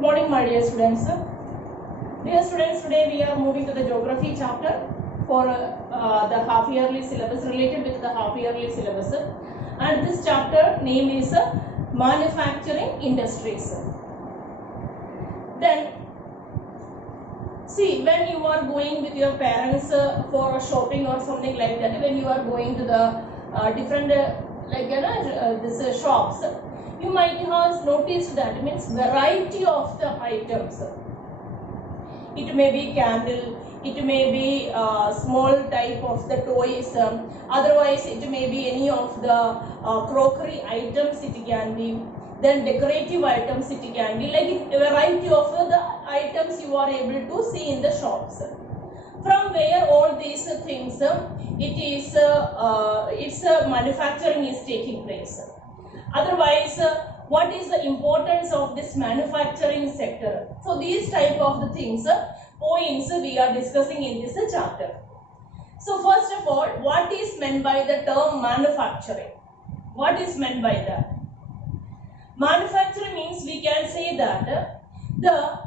Good morning, my dear students. Dear students, today we are moving to the geography chapter for the half-yearly syllabus, related with the half-yearly syllabus. And this chapter name is manufacturing industries. Then, see, when you are going with your parents for shopping or something like that, when you are going to the different this shops, you might have noticed that means variety of the items. It may be candle, it may be small type of the toys, otherwise it may be any of the crockery items it can be, then decorative items it can be, like a variety of the items you are able to see in the shops. From where all these things, its manufacturing is taking place. Otherwise, what is the importance of this manufacturing sector? So these type of the things, points we are discussing in this chapter. So first of all, what is meant by the term manufacturing? What is meant by that? Manufacturing means we can say that the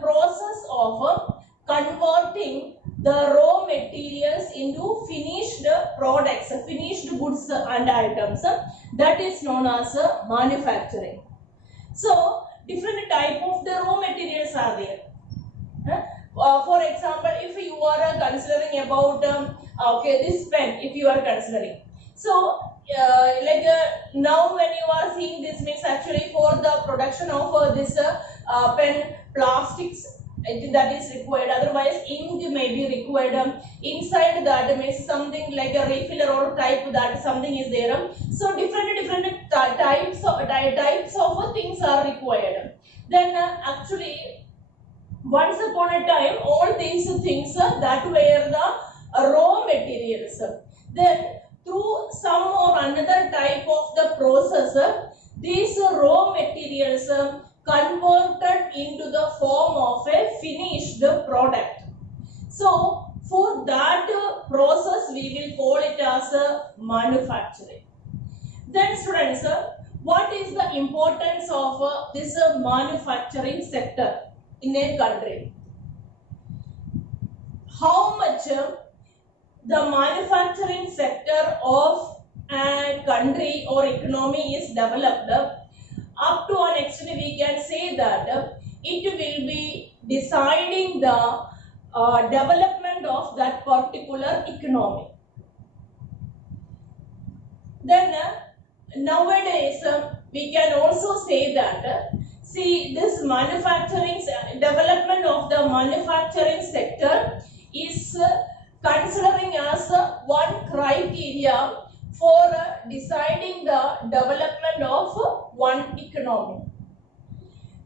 process of converting the raw materials into finished products, finished goods and items, that is known as manufacturing. So, different type of the raw materials are there. For example, if you are considering about, this pen, if you are considering. So, now when you are seeing this means actually for the production of this pen, plastics, that is required, otherwise ink may be required, inside that means something like a refiller or type that something is there. So different types of things are required. Then actually once upon a time all these things that were the raw materials. Then through some or another type of the process, these raw materials converted into the form of a finished product. So for that process we will call it as manufacturing. Then students, what is the importance of this manufacturing sector in a country? How much the manufacturing sector of a country or economy is developed, up to an extent we can say that it will be deciding the development of that particular economy. Then nowadays we can also say that see, this manufacturing development of the manufacturing sector is considering as one criteria for deciding the development of one economy.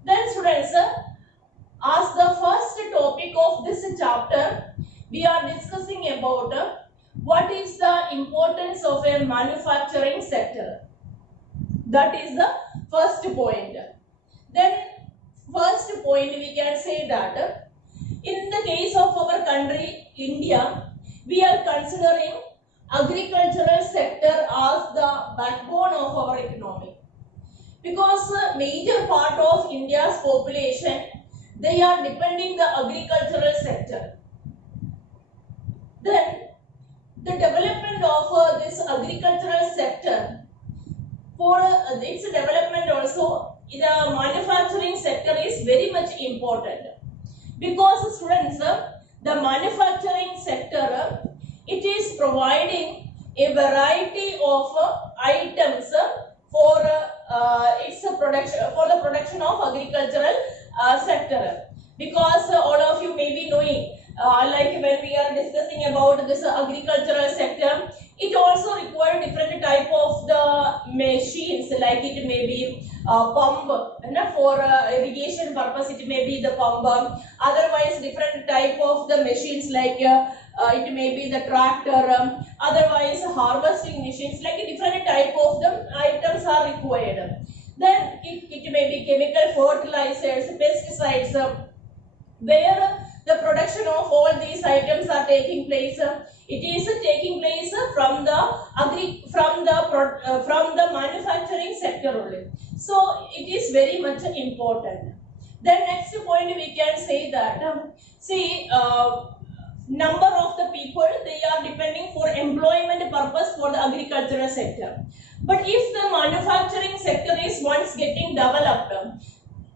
Then students, as the first topic of this chapter, we are discussing about what is the importance of a manufacturing sector. That is the first point. Then first point we can say that in the case of our country, India, we are considering agricultural sector as the backbone of our economy, because major part of India's population, they are depending the agricultural sector. Then the development of this agricultural sector, for its development also the manufacturing sector is very much important, because students, the manufacturing sector, it is providing a variety of items for its production, for the production of agricultural sector. Because all of you may be knowing, like when we are discussing about this agricultural sector, it also requires different type of the machines, like it may be pump, for irrigation purpose it may be the pump, otherwise different type of the machines like it may be the tractor, otherwise harvesting machines, like a different type of the items are required. Then it may be chemical fertilizers, pesticides, where the production of all these items are taking place. It is taking place from the manufacturing sector only. So it is very much important. Then next point we can say that number of the people, they are depending for employment purpose for the agricultural sector. But if the manufacturing sector is once getting developed,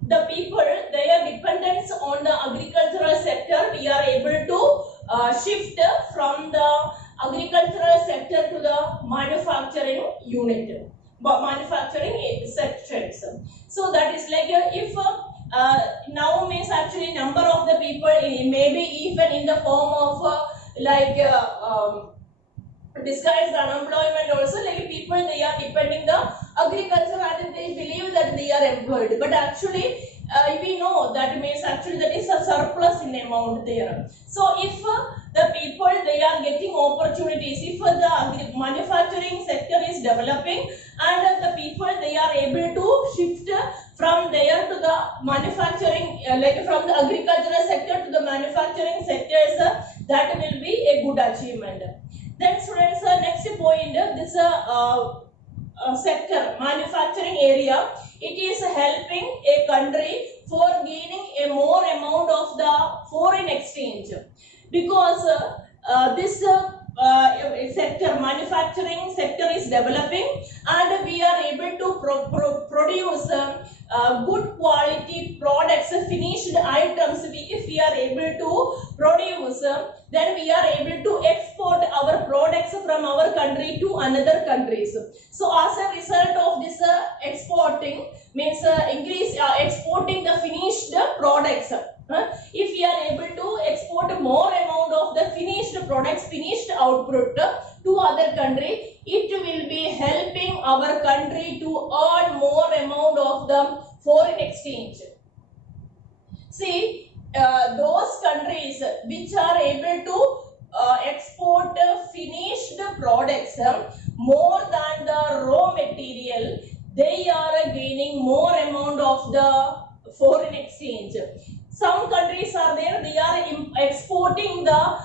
the people, their dependence on the agricultural sector, we are able to shift from the agricultural sector to the manufacturing unit, manufacturing sections. So that is like if now means actually number of the people, maybe even in the form of disguised unemployment also, like people, they are depending the agriculture and they believe that they are employed, but actually we know that means actually that is a surplus in amount there. So if the people, they are getting opportunities, if the manufacturing sector is developing and the people, they are able to shift from there to the manufacturing, like from the agricultural sector to the manufacturing sectors, that will be a good achievement. Then students, next point, this sector, manufacturing area, it is helping a country for gaining a more amount of the foreign exchange, because this sector, manufacturing sector is developing and we are able to produce good quality products, finished items. If we are able to produce, then we are able to export our products from our country to another countries. So as a result of this exporting means exporting the finished products. If we are able to export more amount of the finished products, finished output to other country, it will be helping our country to earn more amount of the foreign exchange. See, those countries which are able to export finished products more than the raw material, they are gaining more amount of the foreign exchange. Some countries are there, they are exporting the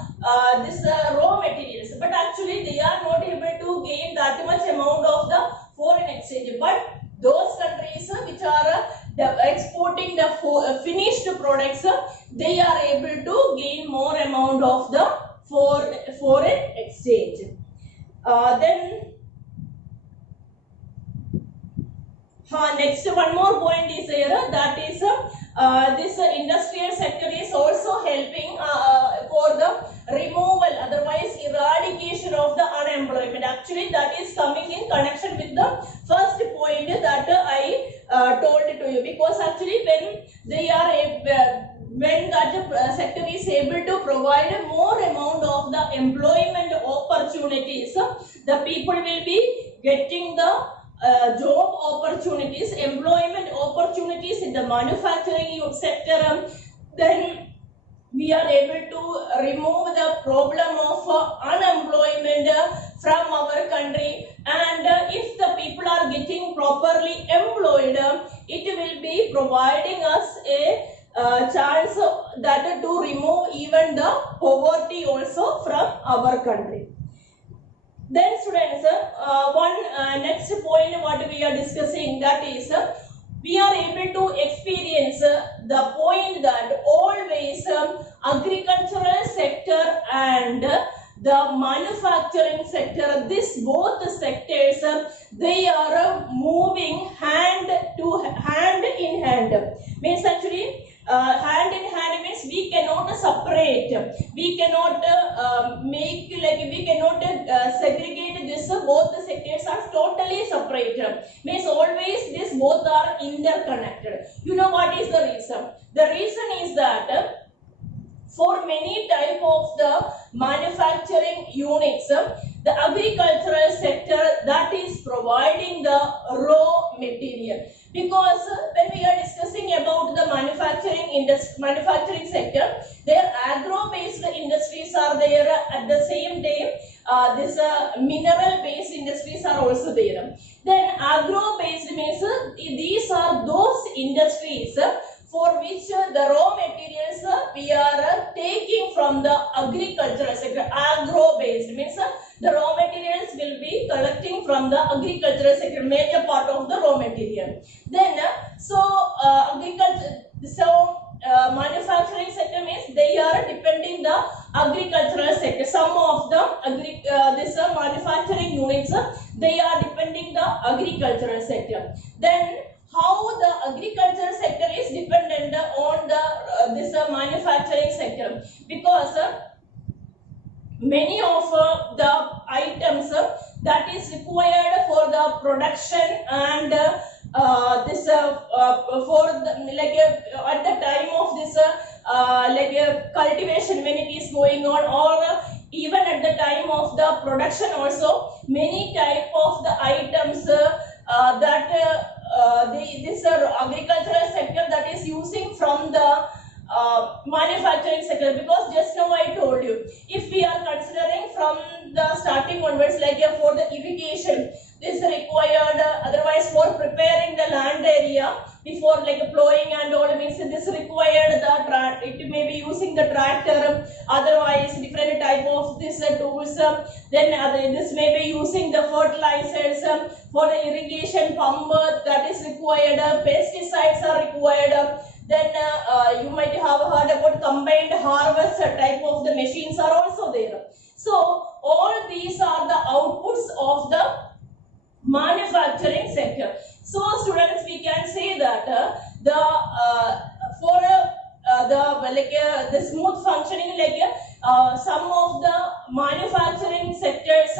raw materials, but actually they are not able to gain that much amount of the foreign exchange. But those countries which are exporting the finished products, they are able to gain more amount of the foreign exchange. Then next one more point is here, that is this industrial sector is also helping for the removal, otherwise eradication of the unemployment. Actually that is coming in connection with the first point that I told to you, because actually when they are when that sector is able to provide more amount of the employment opportunities, the people will be getting the job opportunities, employment opportunities in the manufacturing sector. Then we are able to remove the problem of unemployment from our country, and if the people are getting properly employed, it will be providing us a chance that to remove even the poverty also from our country. Then students, next point what we are discussing, that is we are able to experience the point that always agricultural sector and the manufacturing sector, this both sectors, they are moving hand in hand. Means actually hand in hand means we cannot separate, we cannot we cannot segregate this. Both the sectors are totally separate. Means always this both are interconnected. You know what is the reason? The reason is that for many type of the manufacturing units, the agricultural sector, that is providing the raw material. Because when we are discussing about the manufacturing sector, their agro-based industries are there. At the same time, this mineral-based industries are also there. Then agro-based means these are those industries for which the raw materials we are taking from the agricultural sector. Agro-based means the raw materials will be collecting from the the agricultural sector, major part of the raw material. Then manufacturing sector means they are depending the agricultural sector. Some of the manufacturing units they are depending the agricultural sector. Then how the agricultural sector is dependent on the manufacturing sector, because many of the items that is required for the production and for the, at the time of this cultivation when it is going on, or even at the time of the production also, many type of the items that this agricultural sector that is using from the manufacturing sector. Because just now I told you, if we are considering from the starting onwards, for the irrigation, this is required, otherwise for preparing the land area before plowing and all, means this required the it may be using the tractor, otherwise different type of this tools. Then this may be using the fertilizers, for the irrigation pump that is required, pesticides are required. Then you might have heard about combined harvest type of the machines are also there. So all these are the outputs of the manufacturing sector. So students, we can say that the smooth functioning, some of the manufacturing sectors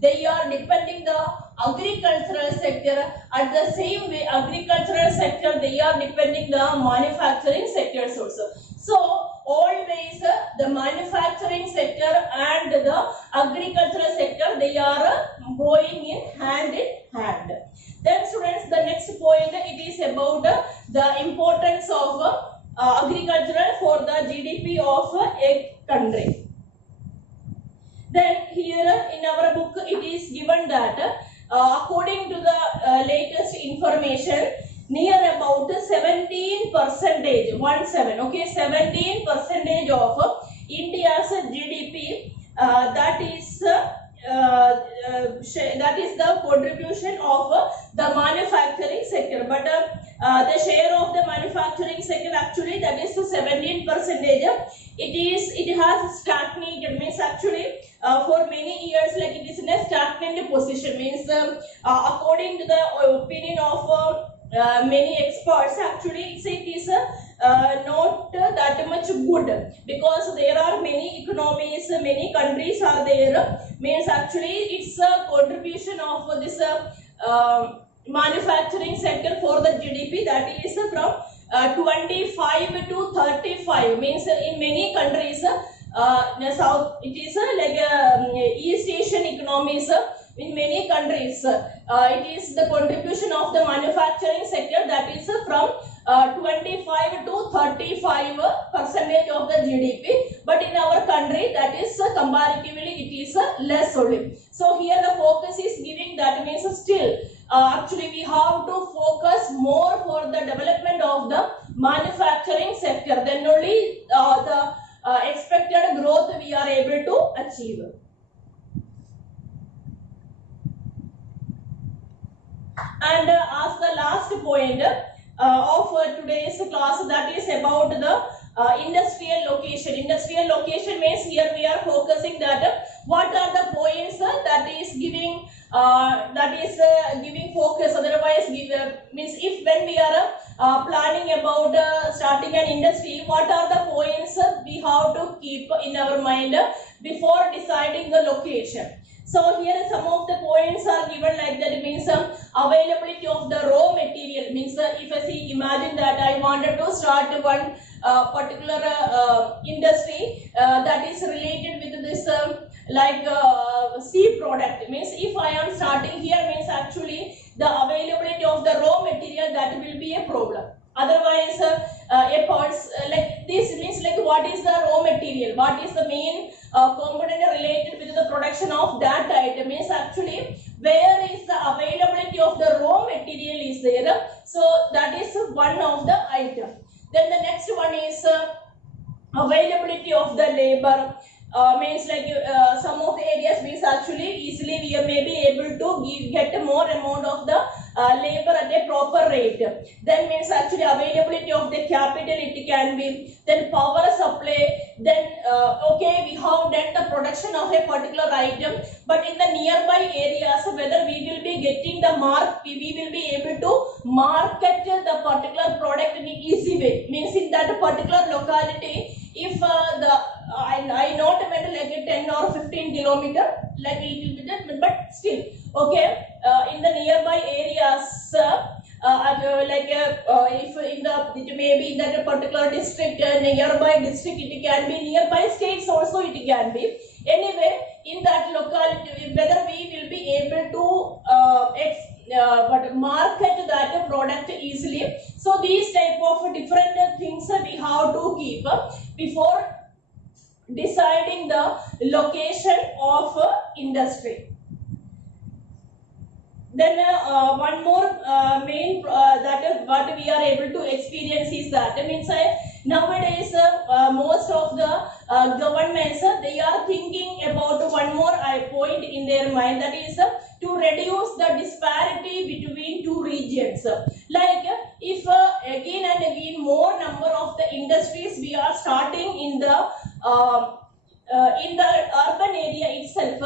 they are depending the agricultural sector. At the same way, agricultural sector they are depending the manufacturing sectors also. So always the manufacturing sector and the agricultural sector they are going in hand. Then students, the next point it is about the importance of agriculture for the GDP of a country. Then here in our book it is given that according to the latest information, near about 17%, 17%, okay, 17% of India's GDP, that is the contribution of the manufacturing sector. But the share of the manufacturing sector actually that is 17%. It has stagnated, means actually for many years it is in a stagnant position, means according to the opinion of many experts, actually it is not that much good, because there are many economies, many countries are there, means actually it's a contribution of this manufacturing sector for the GDP that is from 25 to 35, means in many countries south it is East Asian economies. In many countries, it is the contribution of the manufacturing sector that is from 25 to 35% of the GDP. But in our country, that is comparatively it is less only. So here the focus is giving, that means still actually we have to focus more for the development of the manufacturing sector. Then only the expected growth we are able to achieve. And as the last point of today's class, that is about the industrial location. Industrial location means here we are focusing that what are the points that is giving focus. Otherwise, means if when we are planning about starting an industry, what are the points we have to keep in our mind before deciding the location. So here some of the points are given like that, means availability of the raw material, means if I see, imagine that I wanted to start one particular industry that is related with this seed product, means if I am starting here, means actually the availability of the raw material, that will be a problem. Otherwise like this means like what is the raw material, what is the main component related with the production of that item, means actually where is the availability of the raw material is there. So that is one of the item. Then the next one is availability of the labor. Means like some of the areas means actually easily we may be able to get more amount of the labor at a proper rate. Then means actually availability of the capital it can be. Then power supply. Then okay, we have done the production of a particular item, but in the nearby areas whether we will be getting the we will be able to market the particular product in an easy way. Means in that particular locality, if I not meant like a 10 or 15 kilometer, like a little bit, but still okay, in the nearby areas, if in the it may be in that particular district, nearby district, it can be nearby states also it can be. Anyway, in that locality, whether we will be able to market that product easily. So these type of different things we have to keep before deciding the location of industry. Then one more main that is what we are able to experience is that means nowadays most of the governments they are thinking about one more point in their mind, that is to reduce the disparity between two regions. Like if again and again more number of the industries we are starting in the urban area itself,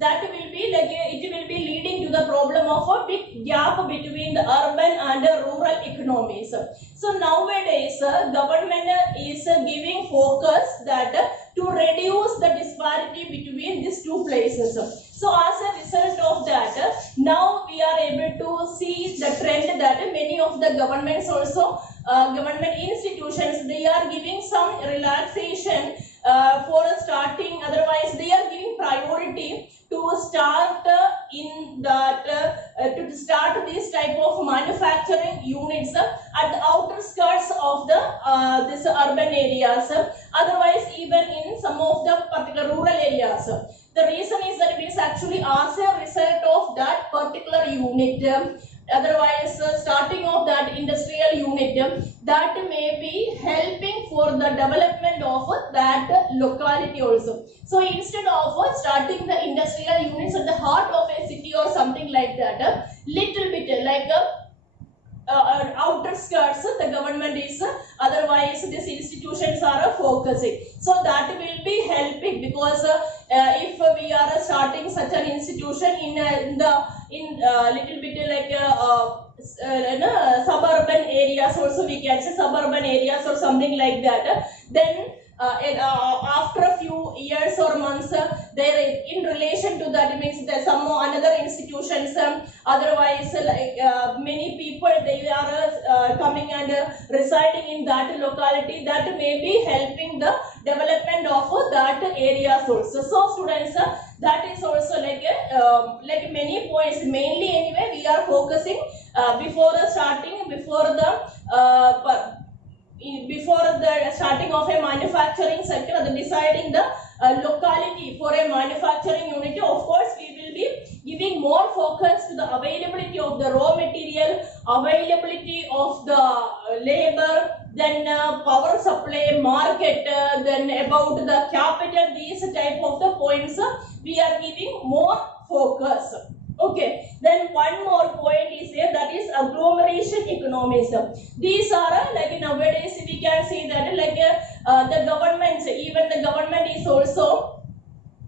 that will be like it will be leading to the problem of a big gap between the urban and rural economies. So nowadays government is giving focus that to reduce the disparity between these two places. So as a result of that, now we are able to see the trend that many of the governments also government institutions, they are giving some relaxation for starting, otherwise they are giving priority to start in that to start this type of manufacturing units at the outer skirts of the this urban areas, otherwise even in some of the particular rural areas. The reason is that it is actually as a result of that particular unit, otherwise starting of that industrial unit, that may be helping for the development of that locality also. So instead of starting the industrial units at the heart of a city or something like that, little bit like outer skirts the government is, otherwise these institutions are focusing. So that will be helping, because if we are starting such an institution in little bit like suburban areas also, we can say suburban areas or something like that, then after a few years or months, there in relation to that means there some another institutions, otherwise like many people they are coming and residing in that locality, that may be helping the development of that areas also. So students, that is also like many points, mainly anyway we are focusing before the starting, before the starting of a manufacturing sector, the deciding the locality for a manufacturing unit. Of course we will be giving more focus to the availability of the raw material, availability of the labor, then power supply, market, then about the capital, these type of the points we are giving more focus. Okay, then one more point is here, that is agglomeration economies. These are like nowadays we can see that like the governments, even the government is also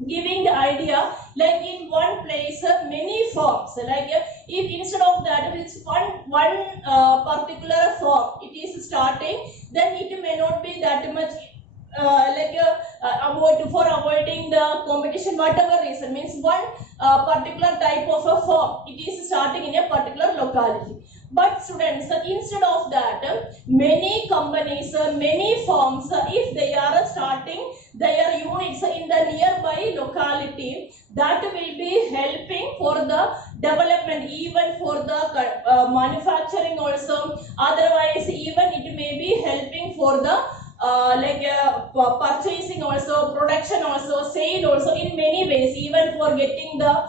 giving the idea like in one place many farms, like if instead of that it's one particular farm it is starting, then it may not be that much for avoiding the competition, whatever reason, means one particular type of a farm it is starting in a particular locality. But students, instead of that, many companies, many farms, if they are starting their units in the nearby locality, that will be helping for the development, even for the manufacturing also, otherwise even it may be helping for the purchasing also, production also, sale also, in many ways, even for getting the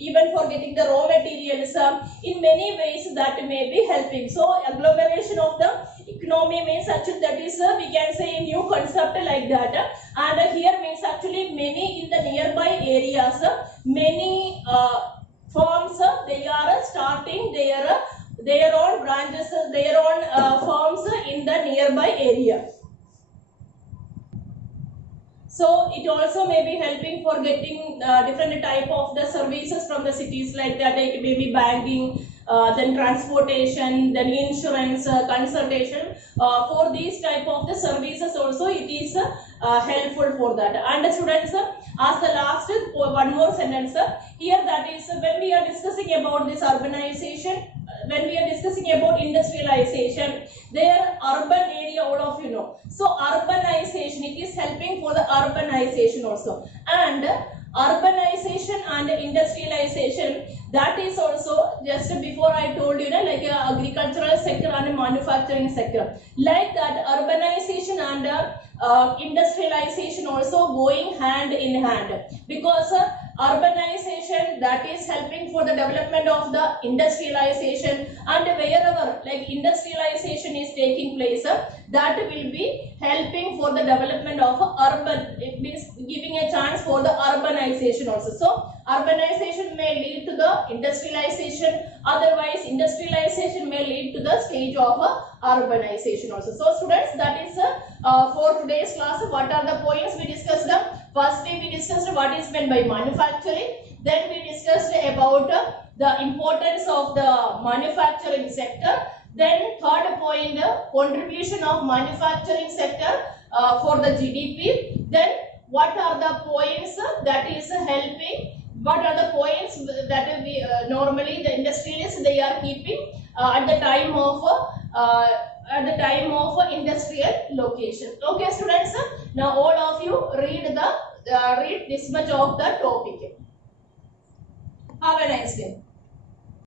even for getting the raw materials, in many ways that may be helping. So agglomeration of the economy means actually that is we can say a new concept like that, and here means actually many in the nearby areas, many firms they are starting their own branches, their own firms in the nearby area. So it also may be helping for getting different type of the services from the cities like that. It may be banking, then transportation, then insurance, consultation. For these type of the services also it is helpful for that. And students, as the last one more sentence here, that is when we are discussing about this urbanization, when we are discussing about industrialization, their urban area, all of you know. So urbanization, it is helping for the urbanization also. And urbanization and industrialization, that is also just before I told you, like agricultural sector and manufacturing sector. Like that, urbanization and industrialization also going hand in hand, because urbanization, that is helping for the development of the industrialization, and wherever like industrialization is taking place, that will be helping for the development of urban. It means giving a chance for the urbanization also. So urbanization may lead to the industrialization, otherwise industrialization may lead to the stage of urbanization also. So students, that is for today's class. What are the points we discussed? Firstly, we discussed what is meant by manufacturing. Then we discussed about the importance of the manufacturing sector. Then third point, contribution of manufacturing sector for the GDP. Then what are the points that is helping? What are the points that we normally the industrialists they are keeping at the time of industrial location? Okay, students. Now all of you read this much of the topic. Have a nice day.